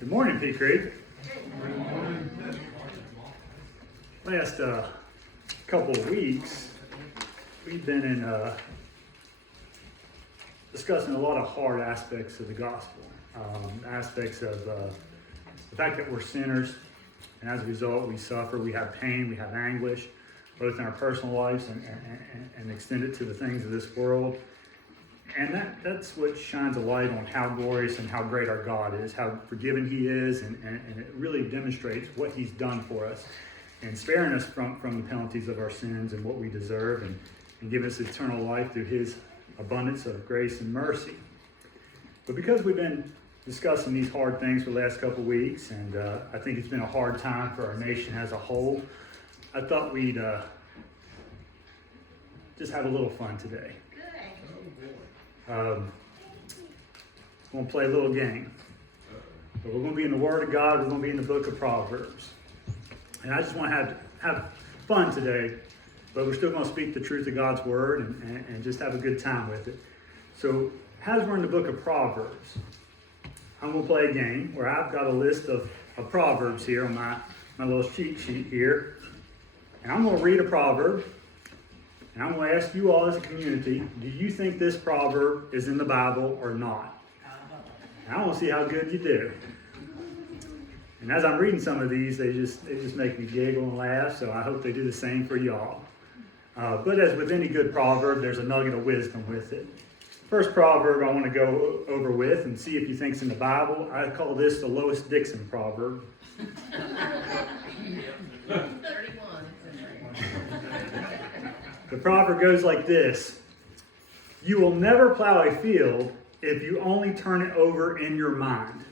Good morning, Pea Creek. Last couple of weeks, we've been in discussing a lot of hard aspects of the gospel, aspects of the fact that we're sinners, and as a result, we suffer, we have pain, we have anguish, both in our personal lives and extend it to the things of this world. And that's what shines a light on how glorious and how great our God is, how forgiving He is, and it really demonstrates what He's done for us and sparing us from the penalties of our sins and what we deserve, and give us eternal life through His abundance of grace and mercy. But because we've been discussing these hard things for the last couple of weeks, and I think it's been a hard time for our nation as a whole, I thought we'd just have a little fun today. We're going to play a little game. But we're going to be in the Word of God. We're going to be in the book of Proverbs. And I just want to have fun today, but we're still going to speak the truth of God's Word and just have a good time with it. So as we're in the book of Proverbs, I'm going to play a game where I've got a list of Proverbs here on my little cheat sheet here. And I'm going to read a proverb. And I'm going to ask you all as a community, do you think this proverb is in the Bible or not? And I want to see how good you do. And as I'm reading some of these, they just make me giggle and laugh, so I hope they do the same for y'all. But as with any good proverb, there's a nugget of wisdom with it. First proverb I want to go over with and see if you think it's in the Bible. I call this the Lois Dixon proverb. 31. The proverb goes like this: you will never plow a field if you only turn it over in your mind.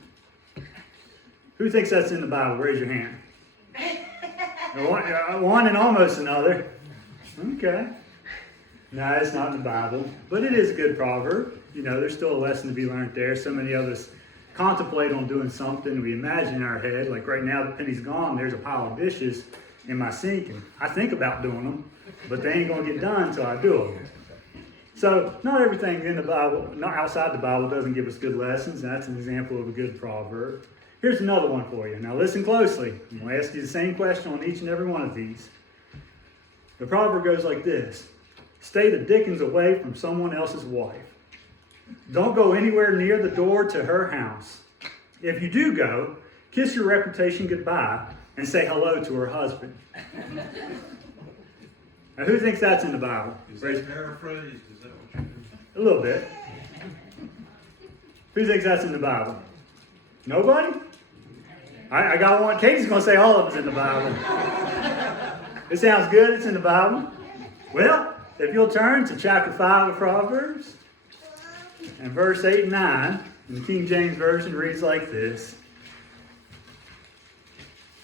Who thinks that's in the Bible? Raise your hand. One and almost another. Okay. No, it's not in the Bible, but it is a good proverb. You know, there's still a lesson to be learned there. So many of us contemplate on doing something. We imagine in our head, like right now the penny's gone, there's a pile of dishes in my sink, and I think about doing them, but they ain't going to get done until I do them. So not everything in the Bible, not outside the Bible, doesn't give us good lessons. That's an example of a good proverb. Here's another one for you. Now listen closely. I'm going to ask you the same question on each and every one of these. The proverb goes like this: stay the dickens away from someone else's wife. Don't go anywhere near the door to her house. If you do go, kiss your reputation goodbye and say hello to her husband. Now, who thinks that's in the Bible? Is that paraphrased? Is that what you A little bit. Who thinks that's in the Bible? Nobody? I got one. Katie's going to say all of it's in the Bible. It sounds good. It's in the Bible. Well, if you'll turn to chapter 5 of Proverbs and verse 8 and 9, in the King James Version reads like this: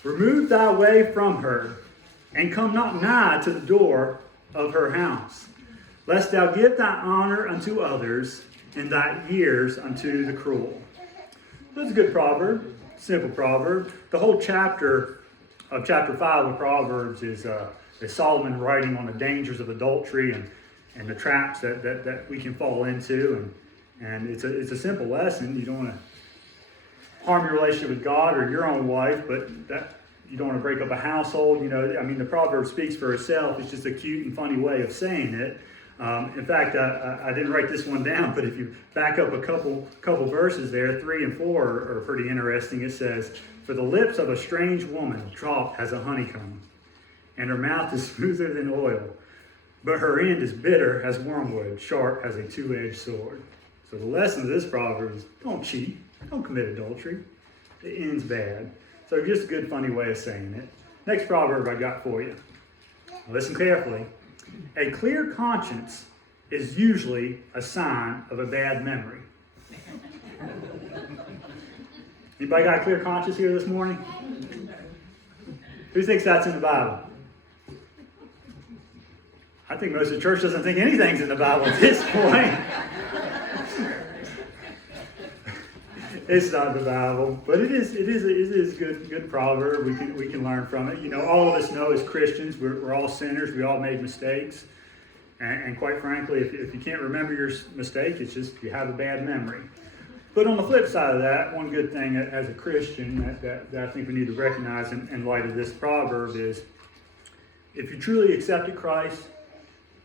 remove thy way from her, and come not nigh to the door of her house, lest thou give thy honor unto others, and thy ears unto the cruel. That's a good proverb, simple proverb. The whole chapter of chapter 5 of Proverbs is Solomon writing on the dangers of adultery and the traps that we can fall into. And it's a simple lesson. You don't want to harm your relationship with God or your own wife, but that you don't want to break up a household. You know, I mean, the proverb speaks for itself. It's just a cute and funny way of saying it. In fact, I didn't write this one down, but if you back up a couple verses there, 3 and 4 are pretty interesting. It says, for the lips of a strange woman drop as a honeycomb, and her mouth is smoother than oil, but her end is bitter as wormwood, sharp as a two-edged sword. So the lesson of this proverb is don't cheat, don't commit adultery. It ends bad. So just a good, funny way of saying it. Next proverb I got for you. Listen carefully. A clear conscience is usually a sign of a bad memory. Anybody got a clear conscience here this morning? Who thinks that's in the Bible? I think most of the church doesn't think anything's in the Bible at this point. It's not the Bible, but it is good proverb. We can learn from it. You know, all of us know as Christians, we're all sinners. We all made mistakes, and quite frankly, if you can't remember your mistake, it's just you have a bad memory. But on the flip side of that, one good thing as a Christian that I think we need to recognize in light of this proverb is, if you truly accepted Christ,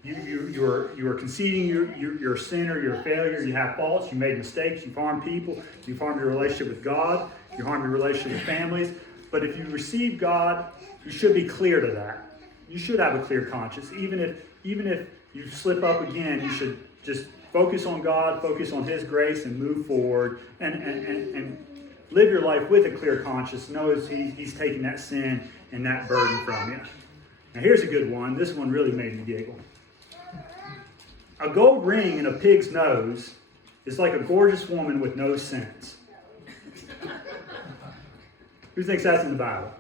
you are conceding you're a sinner, you're a failure, you have faults, you made mistakes, you've harmed people, you've harmed your relationship with God, you harmed your relationship with families. But if you receive God, you should be clear to that. You should have a clear conscience. Even if you slip up again, you should just focus on God, focus on His grace, and move forward, and live your life with a clear conscience. Know He's taking that sin and that burden from you. Now here's a good one. This one really made me giggle. A gold ring in a pig's nose is like a gorgeous woman with no sense. Who thinks that's in the Bible?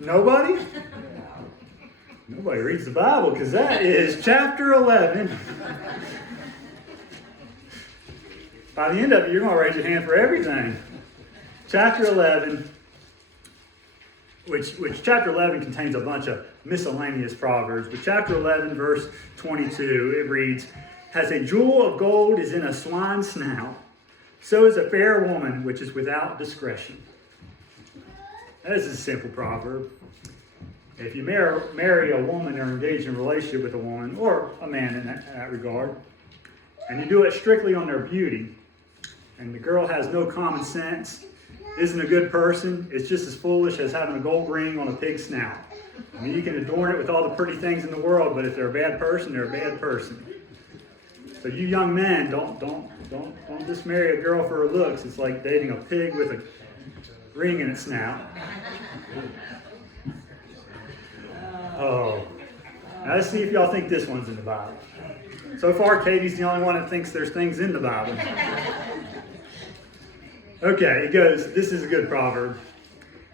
Nobody? Nobody reads the Bible, because that is chapter 11. By the end of it, you're going to raise your hand for everything. Chapter 11, which chapter 11 contains a bunch of miscellaneous proverbs. But chapter 11, verse 22, it reads, "As a jewel of gold is in a swine's snout, so is a fair woman which is without discretion." That is a simple proverb. If you marry a woman or engage in a relationship with a woman, or a man in that regard, and you do it strictly on their beauty, and the girl has no common sense, isn't a good person, it's just as foolish as having a gold ring on a pig's snout. I mean, you can adorn it with all the pretty things in the world, but if they're a bad person, they're a bad person. So you young men, don't just marry a girl for her looks. It's like dating a pig with a ring in its snout. Oh, now let's see if y'all think this one's in the Bible. So far, Katie's the only one that thinks there's things in the Bible. Okay, it goes, this is a good proverb.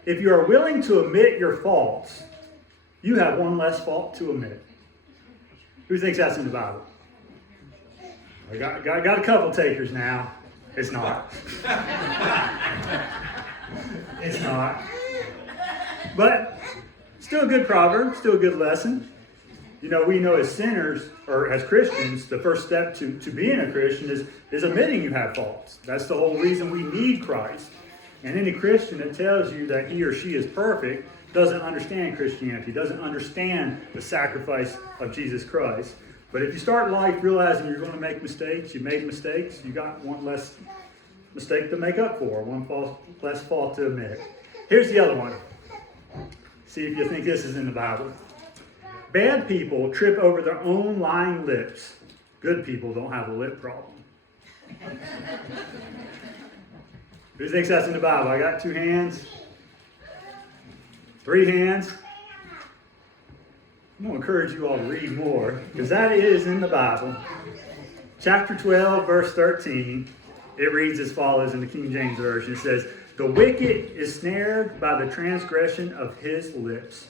If you are willing to admit your faults, you have one less fault to admit. Who thinks that's in the Bible? I got a couple takers now. It's not. It's not. But still a good proverb, still a good lesson. You know, we know as sinners, or as Christians, the first step to being a Christian is admitting you have faults. That's the whole reason we need Christ. And any Christian that tells you that he or she is perfect doesn't understand Christianity, doesn't understand the sacrifice of Jesus Christ. But if you start life realizing you're going to make mistakes, you made mistakes, you got one less mistake to make up for, one less fault to admit. Here's the other one. See if you think this is in the Bible. Bad people trip over their own lying lips. Good people don't have a lip problem. Who thinks that's in the Bible? I got 2 hands. 3 hands. I'm going to encourage you all to read more, because that is in the Bible. Chapter 12, verse 13. It reads as follows in the King James Version. It says, "The wicked is snared by the transgression of his lips,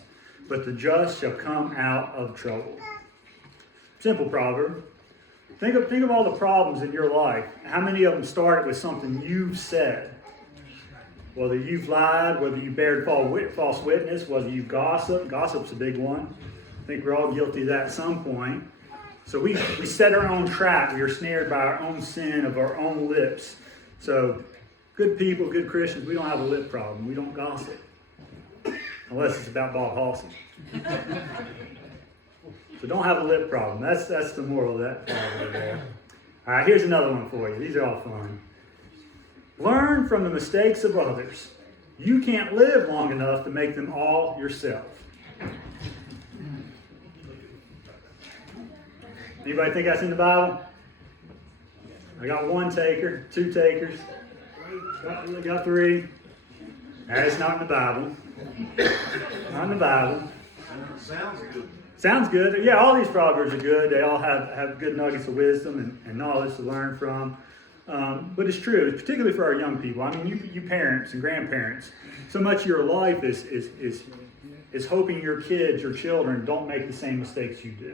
but the just shall come out of trouble." Simple proverb. Think of all the problems in your life. How many of them started with something you've said? Whether you've lied, whether you bared false witness, whether you gossiped. Gossip's a big one. I think we're all guilty of that at some point. So we set our own trap. We are snared by our own sin of our own lips. So good people, good Christians, we don't have a lip problem. We don't gossip. Unless it's about Bob Halsey. So don't have a lip problem. That's the moral of that proverb there. All right, here's another one for you. These are all fun. Learn from the mistakes of others. You can't live long enough to make them all yourself. Anybody think that's in the Bible? I got 1 taker, 2 takers. Got 3. That's not in the Bible. Not in the Bible. Sounds good. Sounds good. Yeah, all these proverbs are good. They all have good nuggets of wisdom and knowledge to learn from. But it's true, particularly for our young people. I mean, you parents and grandparents, so much of your life is hoping your kids, your children, don't make the same mistakes you do.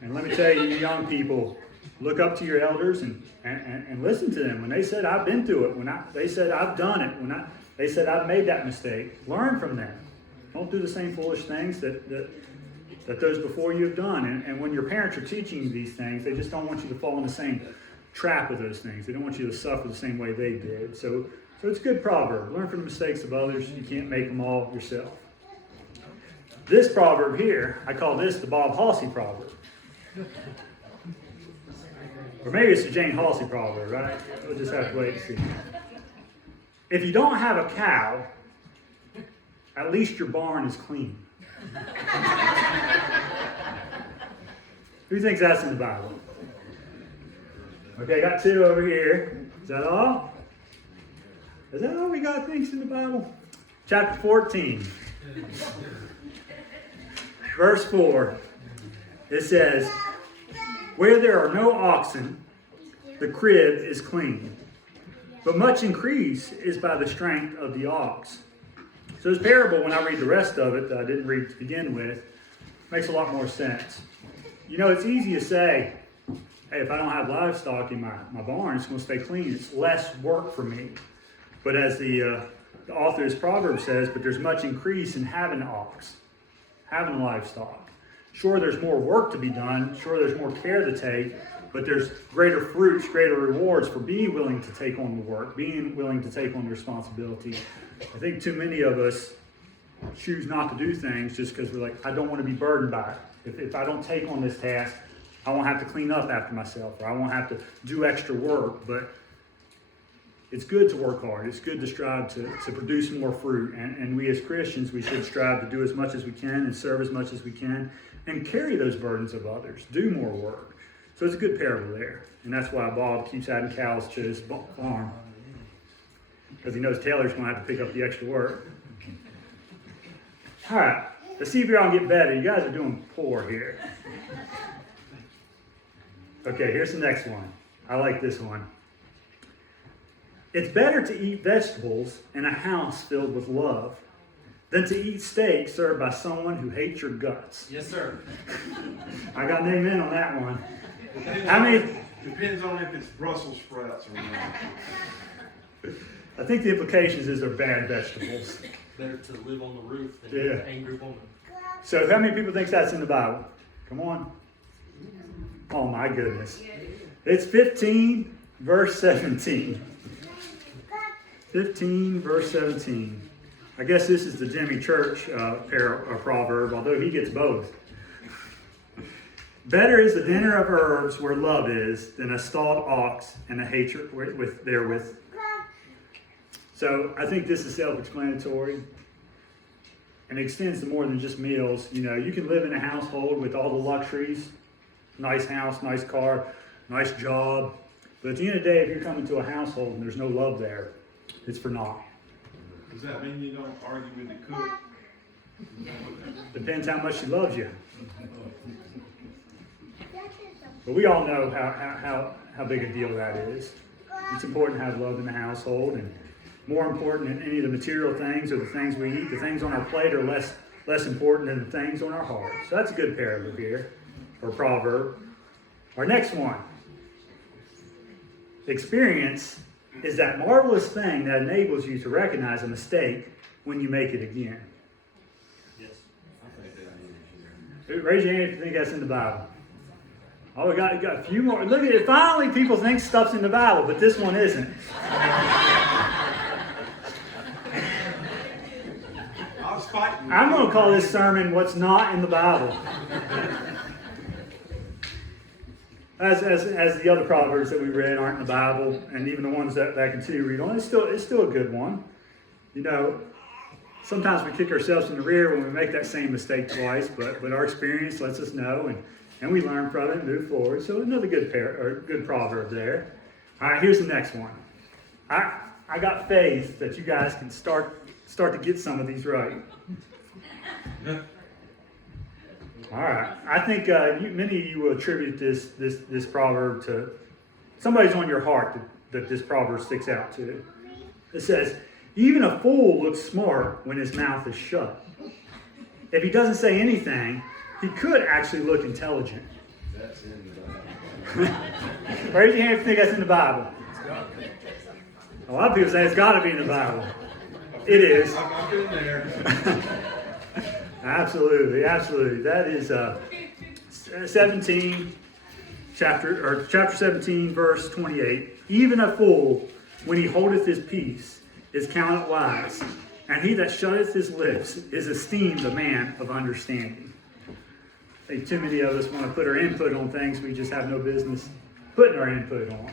And let me tell you, you young people, look up to your elders and listen to them. When they said, "I've been through it," they said, "I've done it," they said, "I've made that mistake," learn from them. Don't do the same foolish things that those before you have done. And when your parents are teaching you these things, they just don't want you to fall in the same trap with those things. They don't want you to suffer the same way they did. So it's a good proverb. Learn from the mistakes of others. You can't make them all yourself. This proverb here, I call this the Bob Halsey proverb. Or maybe it's the Jane Halsey proverb, right? We'll just have to wait and see. If you don't have a cow, at least your barn is clean. Who thinks that's in the Bible? Okay, got two over here. Is that all? Is that all we got things in the Bible? Chapter 14. Verse 4. It says, where there are no oxen, the crib is clean. But much increase is by the strength of the ox. So this parable, when I read the rest of it, that I didn't read to begin with, makes a lot more sense. You know, it's easy to say, hey, if I don't have livestock in my barn, it's going to stay clean. It's less work for me. But as the author of this proverb says, but there's much increase in having an ox, having livestock. Sure, there's more work to be done. Sure, there's more care to take. But there's greater fruits, greater rewards for being willing to take on the work, being willing to take on the responsibility. I think too many of us choose not to do things just because we're like, I don't want to be burdened by it. If I don't take on this task, I won't have to clean up after myself, or I won't have to do extra work. But it's good to work hard. It's good to strive to produce more fruit. And we as Christians, we should strive to do as much as we can and serve as much as we can and carry those burdens of others, do more work. So it's a good parable there. And that's why Bob keeps adding cows to his farm. Because he knows Taylor's going to have to pick up the extra work. All right. Let's see if you're all get better. You guys are doing poor here. Okay, here's the next one. I like this one. It's better to eat vegetables in a house filled with love than to eat steak served by someone who hates your guts. Yes, sir. I got an amen on that one. How many? Depends on if it's Brussels sprouts or not. I think the implications is they're bad vegetables. Better to live on the roof than Yeah. an angry woman. So how many people think that's in the Bible? Come on. Oh my goodness. It's 15 verse 17. 15 verse 17. I guess this is the Jimmy Church proverb, although he gets both. Better is the dinner of herbs where love is than a stalled ox and a hatred therewith. So I think this is self-explanatory and extends to more than just meals. You know, you can live in a household with all the luxuries, nice house, nice car, nice job. But at the end of the day, if you're coming to a household and there's no love there, it's for naught. Does that mean you don't argue with the cook? Depends how much she loves you. But we all know how big a deal that is. It's important to have love in the household, and more important than any of the material things or the things we eat, the things on our plate are less important than the things on our heart. So that's a good parable here, or proverb. Our next one. Experience is that marvelous thing that enables you to recognize a mistake when you make it again. Yes. Raise your hand if you think that's in the Bible. Oh, we got a few more. Look at it. Finally, people think stuff's in the Bible, but this one isn't. I was fighting. I'm going to call this sermon "What's Not in the Bible." As the other proverbs that we read aren't in the Bible, and even the ones that I continue to read on, it's still a good one. You know, sometimes we kick ourselves in the rear when we make that same mistake twice, but our experience lets us know, and we learn from it and move forward. So another good proverb there. All right, here's the next one. I got faith that you guys can start to get some of these right. All right. I think many of you will attribute this proverb to somebody's on your heart that this proverb sticks out to. It says, even a fool looks smart when his mouth is shut. If he doesn't say anything, he could actually look intelligent. That's in the Bible. Raise your hand if you think that's in the Bible. A lot of people say it's got to be in the Bible. It is. I've been there. Absolutely. That is 17. chapter 17, verse 28. Even a fool, when he holdeth his peace, is counted wise, and he that shutteth his lips is esteemed a man of understanding. I think too many of us want to put our input on things we just have no business putting our input on.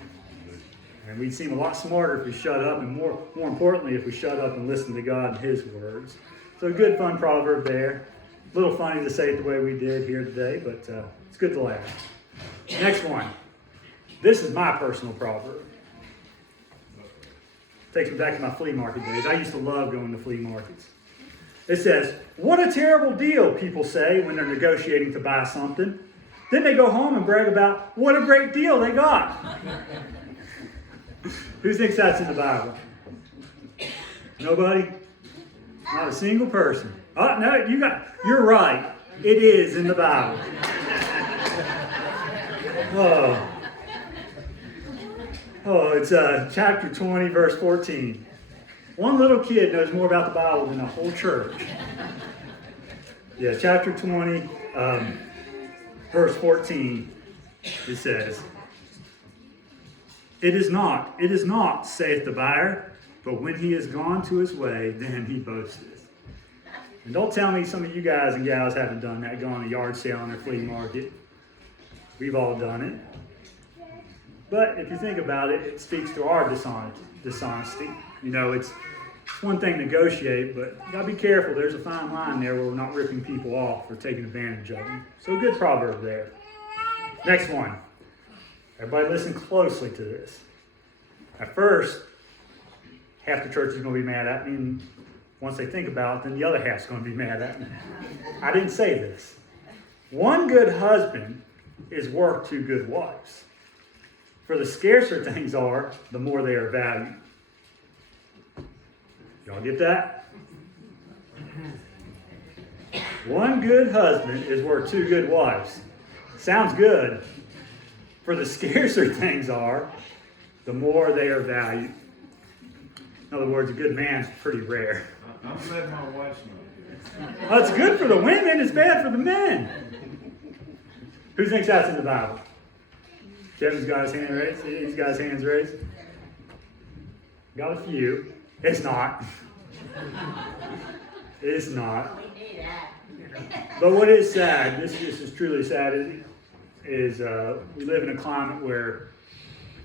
And we'd seem a lot smarter if we shut up, and more importantly, if we shut up and listen to God and His words. So a good, fun proverb there. A little funny to say it the way we did here today, but it's good to laugh. Next one. This is my personal proverb. Takes me back to my flea market days. I used to love going to flea markets. It says, "What a terrible deal," people say when they're negotiating to buy something. Then they go home and brag about what a great deal they got. Who thinks that's in the Bible? Nobody? Not a single person. Oh, no, you're right. It is in the Bible. Oh, it's chapter 20, verse 14. One little kid knows more about the Bible than the whole church. Yeah, chapter 20, verse 14, it says, It is not, saith the buyer, but when he is gone to his way, then he boasteth. And don't tell me some of you guys and gals haven't done that, gone to a yard sale and a flea market. We've all done it. But if you think about it, it speaks to our dishonesty. You know, it's one thing to negotiate, but you gotta be careful. There's a fine line there where we're not ripping people off or taking advantage of them. So a good proverb there. Next one. Everybody listen closely to this. At first, half the church is going to be mad at me, and once they think about it, then the other half's going to be mad at me. I didn't say this. One good husband is worth two good wives. For the scarcer things are, the more they are valued. Y'all get that? One good husband is worth two good wives. Sounds good. For the scarcer things are, the more they are valued. In other words, a good man's pretty rare. I'm glad my wife's not here. Well, it's good for the women, it's bad for the men. Who thinks that's in the Bible? Kevin's got his hand raised. He's got his hands raised. Got a few. It's not. It's not. But what is sad, this is truly sad, is we live in a climate where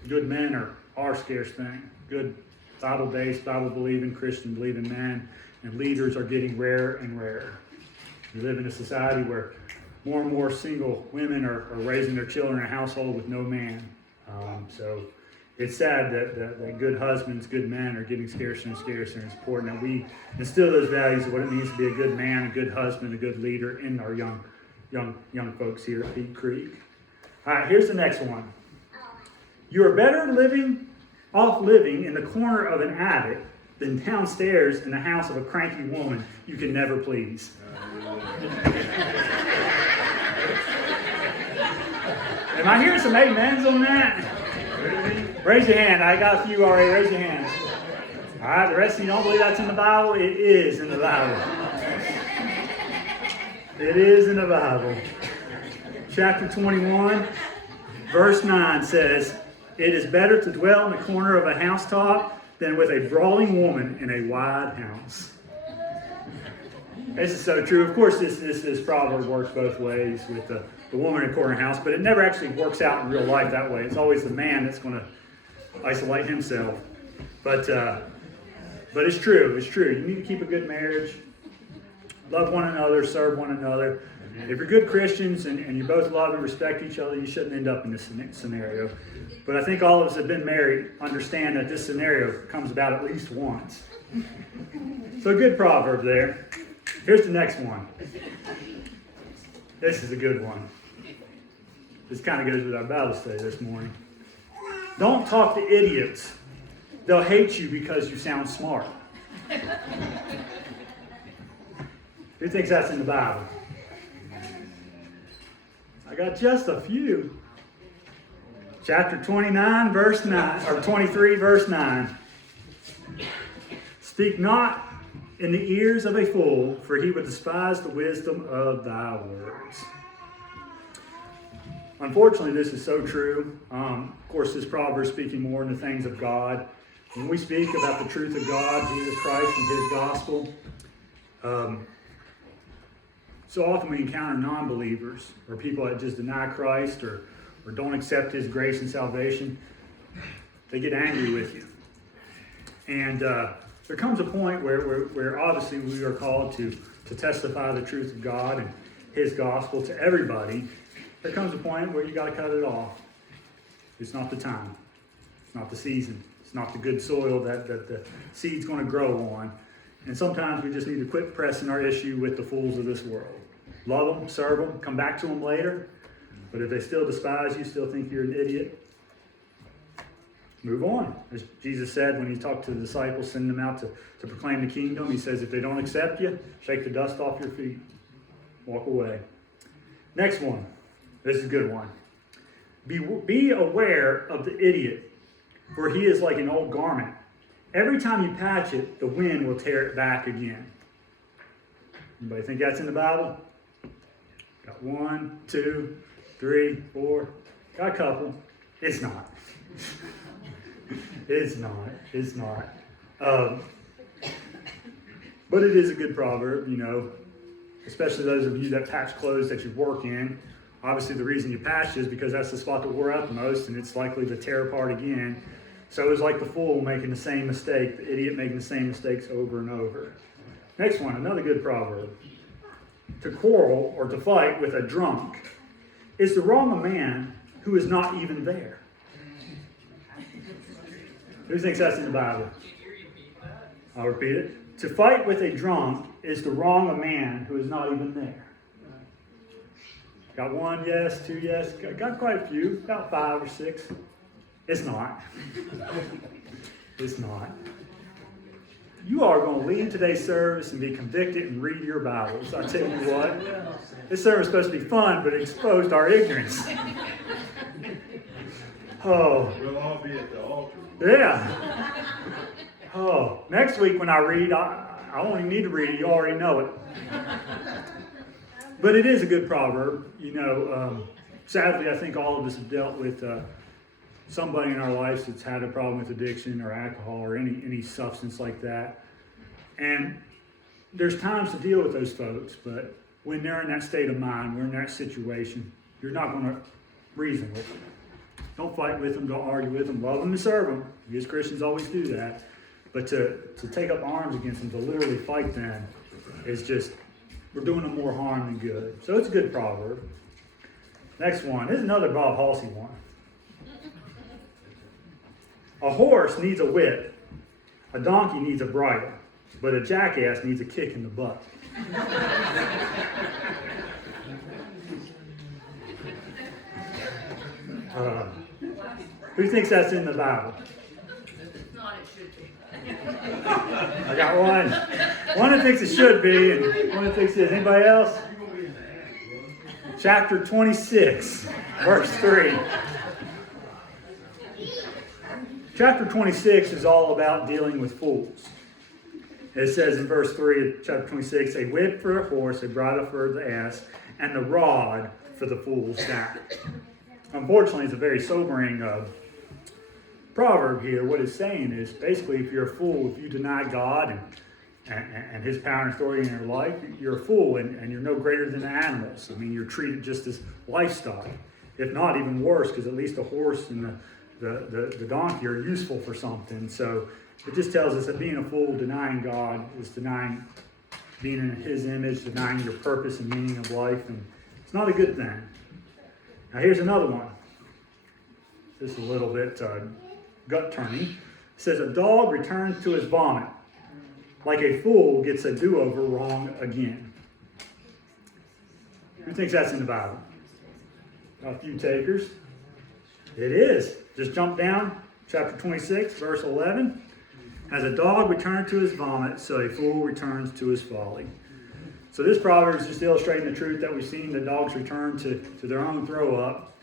good men are our scarce thing. Good Bible-based, Bible-believing, Christian-believing men and leaders are getting rarer and rarer. We live in a society where more and more single women are raising their children in a household with no man. So it's sad that good husbands, good men are getting scarcer and scarcer, and it's important that we instill those values of what it means to be a good man, a good husband, a good leader in our young folks here at Peak Creek. All right, here's the next one. You are better off living in the corner of an attic than downstairs in the house of a cranky woman you can never please. Am I hearing some amens on that? Raise your hand. I got a few already. Raise your hands. All right, the rest of you don't believe that's in the Bible? It is in the Bible. It is in the Bible. Chapter 21, verse 9 says, "It is better to dwell in the corner of a housetop than with a brawling woman in a wide house." This is so true. Of course, this proverb works both ways with the woman in a corner house, but it never actually works out in real life that way. It's always the man that's going to isolate himself. But it's true. It's true. You need to keep a good marriage. Love one another. Serve one another. If you're good Christians and you both love and respect each other, you shouldn't end up in this scenario. But I think all of us that have been married understand that this scenario comes about at least once. So a good proverb there. Here's the next one. This is a good one. This kind of goes with our Bible study this morning. Don't talk to idiots. They'll hate you because you sound smart. Who thinks that's in the Bible? I got just a few. Chapter 29, verse 9, or 23, verse 9. "Speak not in the ears of a fool, for he would despise the wisdom of thy words." Unfortunately, this is so true. Of course, this proverb is speaking more in the things of God. When we speak about the truth of God, Jesus Christ, and His gospel, so often we encounter non-believers or people that just deny Christ or don't accept His grace and salvation. They get angry with you. And there comes a point where obviously we are called to testify the truth of God and His gospel to everybody. There comes a point where you got to cut it off. It's not the time. It's not the season. It's not the good soil that the seed's going to grow on. And sometimes we just need to quit pressing our issue with the fools of this world. Love them, serve them, come back to them later. But if they still despise you, still think you're an idiot, move on. As Jesus said when He talked to the disciples, sending them out to proclaim the kingdom, He says, if they don't accept you, shake the dust off your feet. Walk away. Next one. This is a good one. Be aware of the idiot, for he is like an old garment. Every time you patch it, the wind will tear it back again. Anybody think that's in the Bible? Got 1, 2, 3, 4. Got a couple. It's not. It's not. It's not. But it is a good proverb, you know, especially those of you that patch clothes that you work in. Obviously, the reason you patched is because that's the spot that wore out the most, and it's likely to tear apart again. So it's like the fool making the same mistake, the idiot making the same mistakes over and over. Next one, another good proverb. To quarrel or to fight with a drunk is to wrong a man who is not even there. Who thinks that's in the Bible? I'll repeat it. To fight with a drunk is to wrong a man who is not even there. Got 1 yes, 2 yes. Got quite a few, about 5 or 6. It's not. It's not. You are going to leave today's service and be convicted and read your Bibles. I tell you what, this service is supposed to be fun, but it exposed our ignorance. Oh. We'll all be at the altar. Yeah. Oh. Next week when I read, I won't even need to read it. You already know it. But it is a good proverb. You know, sadly, I think all of us have dealt with somebody in our lives that's had a problem with addiction or alcohol or any substance like that. And there's times to deal with those folks, but when they're in that state of mind, we're in that situation, you're not going to reason with them. Don't fight with them, don't argue with them, love them and serve them. We as Christians always do that. But to take up arms against them, to literally fight them, is just, we're doing them more harm than good. So it's a good proverb. Next one. This is another Bob Halsey one. A horse needs a whip. A donkey needs a bridle. But a jackass needs a kick in the butt. Who thinks that's in the Bible? It's not, it should be. I got one. One that thinks it should be, and one that thinks it is. Anybody else? Chapter 26, verse 3. Chapter 26 is all about dealing with fools. It says in verse 3 of chapter 26, a whip for a horse, a bridle for the ass, and the rod for the fool's staff. Unfortunately, it's a very sobering proverb here. What it's saying is basically, if you're a fool, if you deny God and His power and authority in your life, you're a fool and you're no greater than the animals. I mean, you're treated just as livestock, if not even worse, because at least the horse and the donkey are useful for something. So it just tells us that being a fool, denying God, is denying being in His image, denying your purpose and meaning of life, and it's not a good thing. Now here's another one. This is a little bit gut-turning. It says, a dog returns to his vomit, like a fool gets a do-over wrong again. Who thinks that's in the Bible? A few takers. It is. Just jump down, chapter 26, verse 11. As a dog returned to his vomit, so a fool returns to his folly. So this proverb is just illustrating the truth that we've seen that dogs return to their own throw up.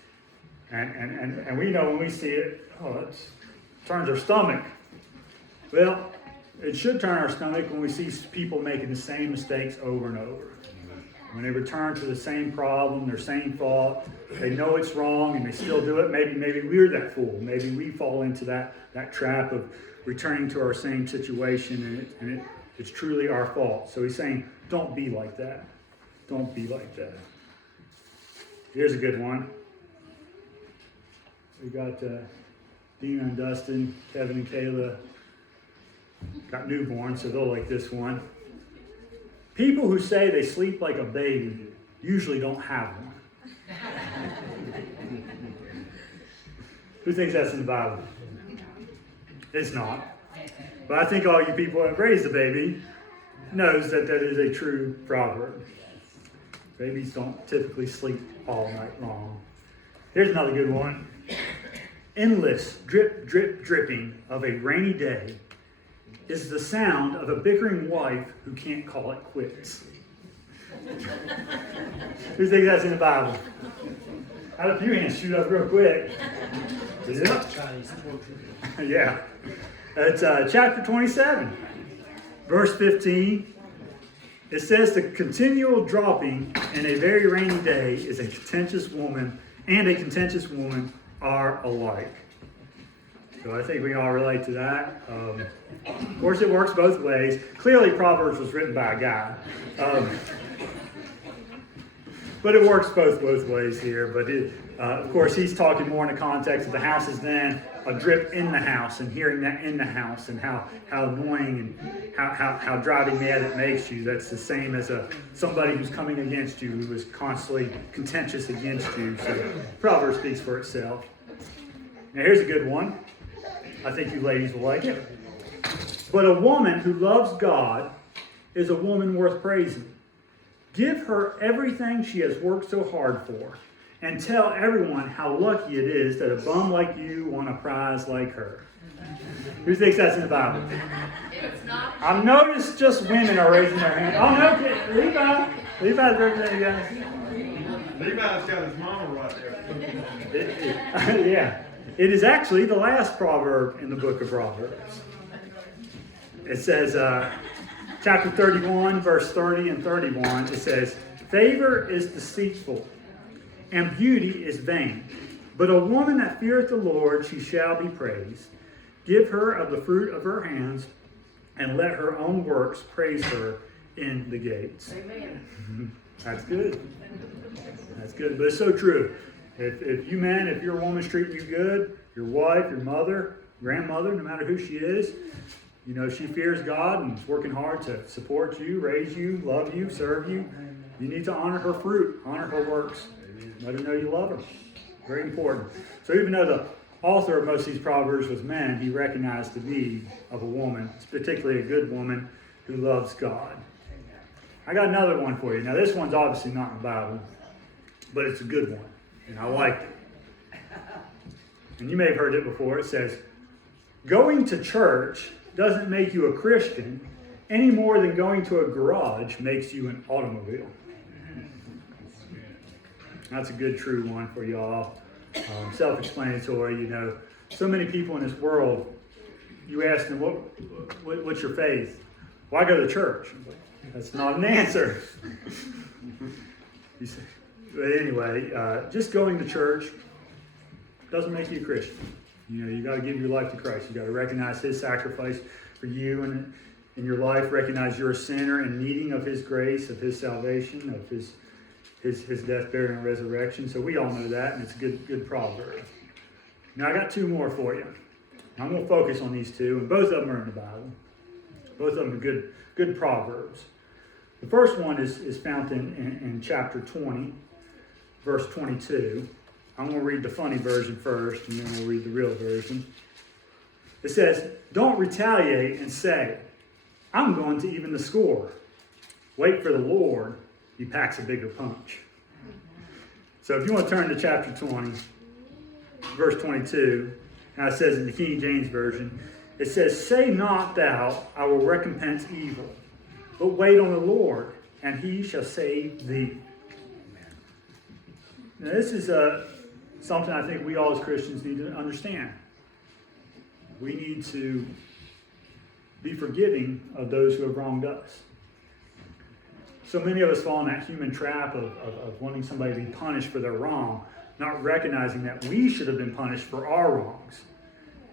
And we know when we see it, it turns our stomach. Well, it should turn our stomach when we see people making the same mistakes over and over. When they return to the same problem, their same fault, they know it's wrong and they still do it. Maybe we're that fool. Maybe we fall into that trap of returning to our same situation, and it's truly our fault. So he's saying, don't be like that. Don't be like that. Here's a good one. We got Dina and Dustin, Kevin and Kayla got newborns, so they'll like this one. People who say they sleep like a baby usually don't have one. Who thinks that's in the Bible? It's not. But I think all you people who have raised a baby knows that is a true proverb. Babies don't typically sleep all night long. Here's another good one. Endless drip, drip, dripping of a rainy day is the sound of a bickering wife who can't call it quits. Who thinks that's in the Bible? I had a few hands shoot up real quick. Is it? Yeah. It's chapter 27, verse 15. It says the continual dropping in a very rainy day is a contentious woman, and a contentious woman are alike. So I think we all relate to that. Of course, it works both ways. Clearly, Proverbs was written by a guy. But it works both ways here. But of course, he's talking more in the context of the house is then a drip in the house, and hearing that in the house, and how annoying and how driving mad it makes you. That's the same as somebody who's coming against you, who is constantly contentious against you. So Proverbs speaks for itself. Now here's a good one. I think you ladies will like it. But a woman who loves God is a woman worth praising. Give her everything she has worked so hard for, and tell everyone how lucky it is that a bum like you won a prize like her. Who thinks that's in the Bible? It's not. I've noticed just women are raising their hand. Oh no, Levi's raising their hand. Levi's got his mama right there. Yeah. It is actually the last proverb in the book of Proverbs. It says, chapter 31, verse 30 and 31, it says, favor is deceitful, and beauty is vain. But a woman that feareth the Lord, she shall be praised. Give her of the fruit of her hands, and let her own works praise her in the gates. Amen. That's good. That's good. But it's so true. If your woman's treating you good, your wife, your mother, grandmother, no matter who she is, she fears God and is working hard to support you, raise you, love you, serve you. You need to honor her fruit, honor her works. Let her know you love her. Very important. So even though the author of most of these Proverbs was men, he recognized the need of a woman, particularly a good woman who loves God. I got another one for you. Now this one's obviously not in the Bible, but it's a good one. And I like it. And you may have heard it before. It says, going to church doesn't make you a Christian any more than going to a garage makes you an automobile. That's a good, true one for y'all. Self-explanatory, So many people in this world, you ask them, what's your faith? Well, I go to church. That's not an answer. But anyway, just going to church doesn't make you a Christian. You got to give your life to Christ. You got to recognize His sacrifice for you and in your life. Recognize you're a sinner and needing of His grace, of His salvation, of His death, burial, and resurrection. So we all know that, and it's a good proverb. Now I got two more for you. I'm going to focus on these two, and both of them are in the Bible. Both of them are good proverbs. The first one is found in chapter 20. Verse 22. I'm going to read the funny version first, and then we'll read the real version. It says, don't retaliate and say, I'm going to even the score. Wait for the Lord. He packs a bigger punch. So if you want to turn to chapter 20, verse 22, now it says in the King James Version, it says, say not thou, I will recompense evil, but wait on the Lord, and He shall save thee. Now, this is something I think we all as Christians need to understand. We need to be forgiving of those who have wronged us. so many of us fall in that human trap of wanting somebody to be punished for their wrong, not recognizing that we should have been punished for our wrongs.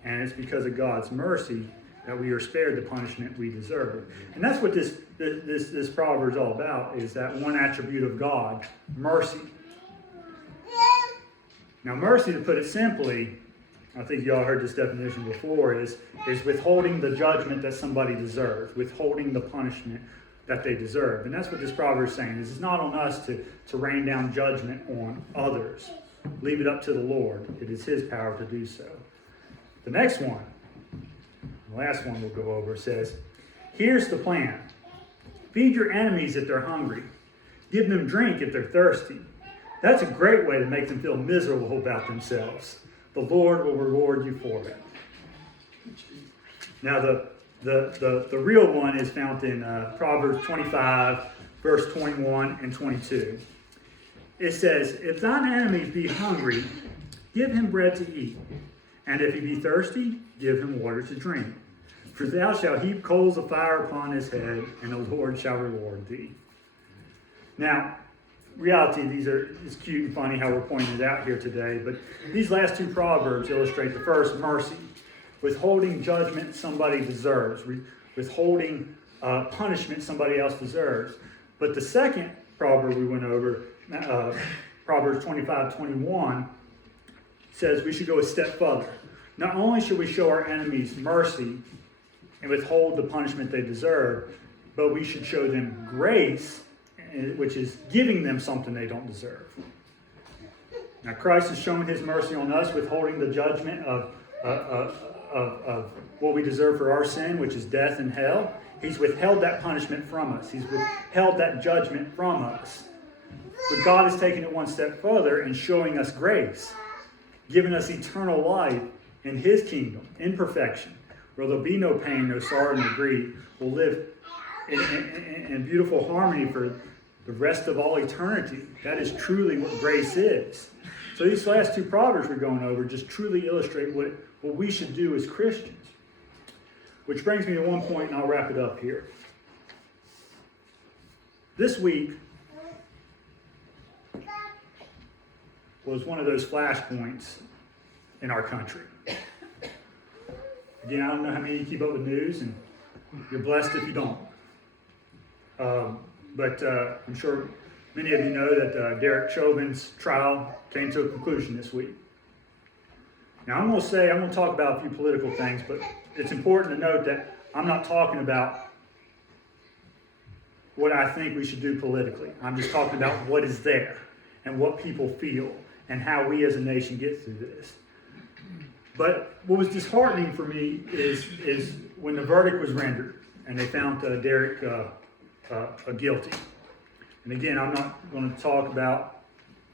And it's because of God's mercy that we are spared the punishment we deserve. And that's what this proverb is all about, is that one attribute of God, mercy. Now, mercy, to put it simply, I think y'all heard this definition before, is withholding the judgment that somebody deserves, withholding the punishment that they deserve. And that's what this proverb is saying, is it's not on us to rain down judgment on others. Leave it up to the Lord. It is his power to do so. The next one, the last one we'll go over, says, here's the plan. Feed your enemies if they're hungry. Give them drink if they're thirsty. That's a great way to make them feel miserable about themselves. The Lord will reward you for it. Now, the real one is found in Proverbs 25, verse 21 and 22. It says, if thine enemy be hungry, give him bread to eat. And if he be thirsty, give him water to drink. For thou shalt heap coals of fire upon his head, and the Lord shall reward thee. Now, reality, it's cute and funny how we're pointing it out here today, but these last two proverbs illustrate the first, mercy, withholding judgment somebody deserves, withholding punishment somebody else deserves. But the second proverb we went over, Proverbs 25:21, says we should go a step further. Not only should we show our enemies mercy and withhold the punishment they deserve, but we should show them grace, which is giving them something they don't deserve. Now, Christ has shown his mercy on us, withholding the judgment of what we deserve for our sin, which is death and hell. He's withheld that punishment from us. He's withheld that judgment from us. But God has taken it one step further and showing us grace, giving us eternal life in his kingdom, in perfection, where there'll be no pain, no sorrow, no grief. We'll live in beautiful harmony for the rest of all eternity. That is truly what grace is. So these last two proverbs we're going over just truly illustrate what we should do as Christians. Which brings me to one point, and I'll wrap it up here. This week was one of those flashpoints in our country. Again, I don't know how many of you keep up with news, and you're blessed if you don't. But I'm sure many of you know that Derek Chauvin's trial came to a conclusion this week. Now, I'm going to talk about a few political things, but it's important to note that I'm not talking about what I think we should do politically. I'm just talking about what is there and what people feel and how we as a nation get through this. But what was disheartening for me is when the verdict was rendered and they found Derek guilty. And again, I'm not going to talk about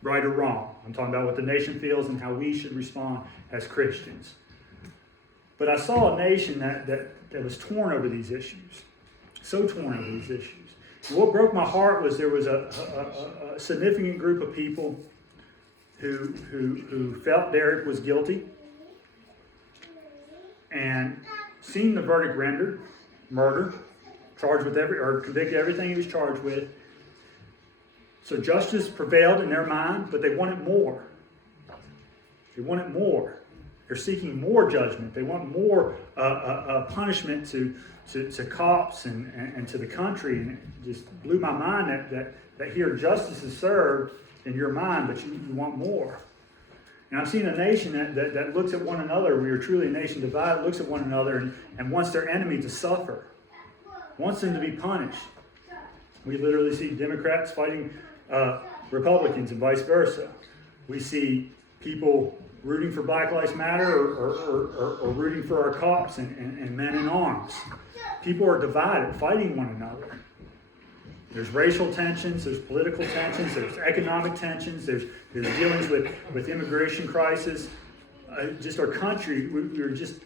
right or wrong. I'm talking about what the nation feels and how we should respond as Christians. But I saw a nation that was torn over these issues, so torn over these issues. And what broke my heart was there was a significant group of people who felt Derek was guilty, and seeing the verdict rendered, murder, charged with convicted everything he was charged with. So justice prevailed in their mind, but they wanted more. They wanted more. They're seeking more judgment. They want more punishment to cops and to the country. And it just blew my mind that here justice is served in your mind, but you want more. And I've seen a nation that looks at one another. We are truly a nation divided, looks at one another and wants their enemy to suffer, wants them to be punished. We literally see Democrats fighting Republicans and vice versa. We see people rooting for Black Lives Matter or rooting for our cops and men in arms. People are divided, fighting one another. There's racial tensions, there's political tensions, there's economic tensions, there's dealings with immigration crisis. Just our country, we're just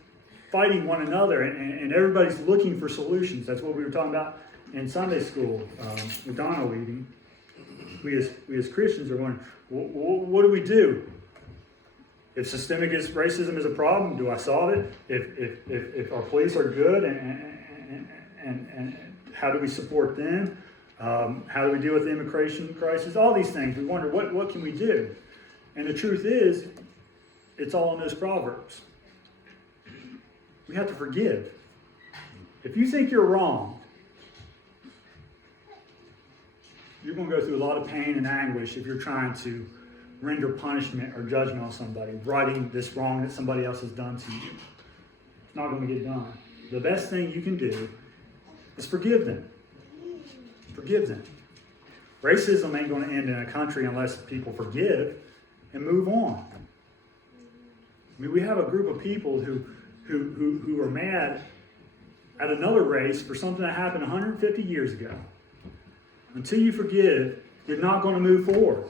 fighting one another, and everybody's looking for solutions. That's what we were talking about in Sunday school, McDonald reading. We as Christians are going, what do we do? If systemic racism is a problem, do I solve it? If our police are good, and how do we support them? How do we deal with the immigration crisis? All these things. We wonder, what can we do? And the truth is, it's all in those Proverbs. We have to forgive. If you think you're wrong, you're going to go through a lot of pain and anguish if you're trying to render punishment or judgment on somebody, righting this wrong that somebody else has done to you. It's not going to get done. The best thing you can do is forgive them. Forgive them. Racism ain't going to end in a country unless people forgive and move on. I mean, we have a group of people who are mad at another race for something that happened 150 years ago. Until you forgive, you're not going to move forward.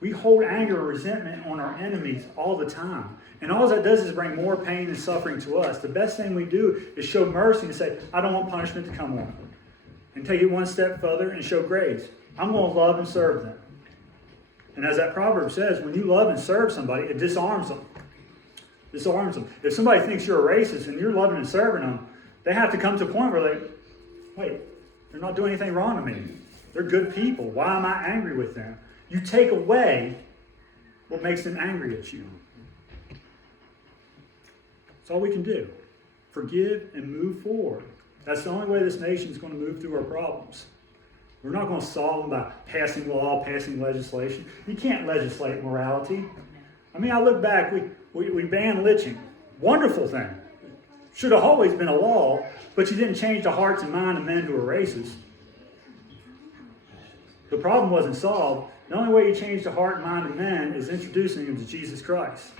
We hold anger or resentment on our enemies all the time. And all that does is bring more pain and suffering to us. The best thing we do is show mercy and say, I don't want punishment to come on. And take it one step further and show grace. I'm going to love and serve them. And as that proverb says, when you love and serve somebody, it disarms them. Disarms them. If somebody thinks you're a racist and you're loving and serving them, they have to come to a point where they, wait, they're not doing anything wrong to me. They're good people. Why am I angry with them? You take away what makes them angry at you. That's all we can do. Forgive and move forward. That's the only way this nation is going to move through our problems. We're not going to solve them by passing law, passing legislation. You can't legislate morality. I mean, I look back, we banned lynching. Wonderful thing. Should have always been a law, but you didn't change the hearts and mind of men who are racist. The problem wasn't solved. The only way you change the heart and mind of men is introducing them to Jesus Christ.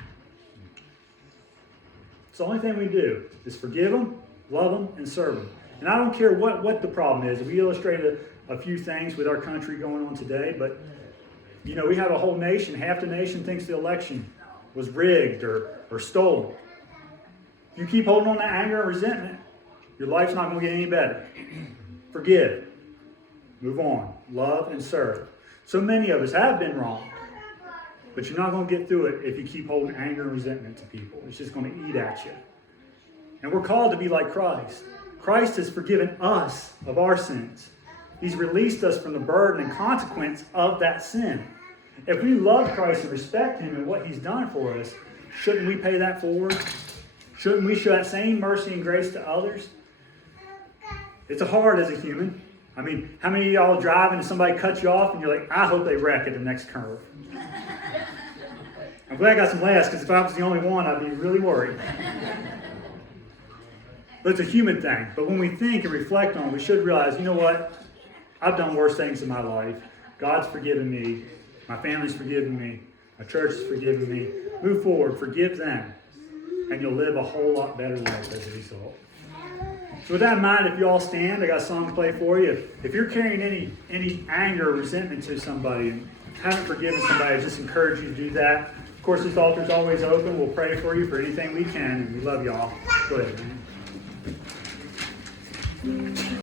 It's the only thing we do is forgive them, love them, and serve them. And I don't care what the problem is. We illustrated a few things with our country going on today, but you know, we have a whole nation. Half the nation thinks the election was rigged or stolen. If you keep holding on to anger and resentment, your life's not going to get any better. Forgive. Move on. Love and serve. So many of us have been wrong, but you're not going to get through it if you keep holding anger and resentment to people. It's just going to eat at you. And we're called to be like Christ. Christ has forgiven us of our sins. He's released us from the burden and consequence of that sin. If we love Christ and respect Him and what He's done for us, shouldn't we pay that forward? Shouldn't we show that same mercy and grace to others? It's hard as a human. I mean, how many of y'all driving and somebody cuts you off and you're like, I hope they wreck at the next curve. I'm glad I got some laughs, because if I was the only one, I'd be really worried. But it's a human thing. But when we think and reflect on it, we should realize, you know what? I've done worse things in my life. God's forgiven me. My family's forgiven me. My church has forgiven me. Move forward. Forgive them. And you'll live a whole lot better life as a result. So with that in mind, if you all stand, I got a song to play for you. If you're carrying any anger or resentment to somebody and haven't forgiven somebody, I just encourage you to do that. Of course, this altar is always open. We'll pray for you for anything we can. And we love y'all. Go ahead, man.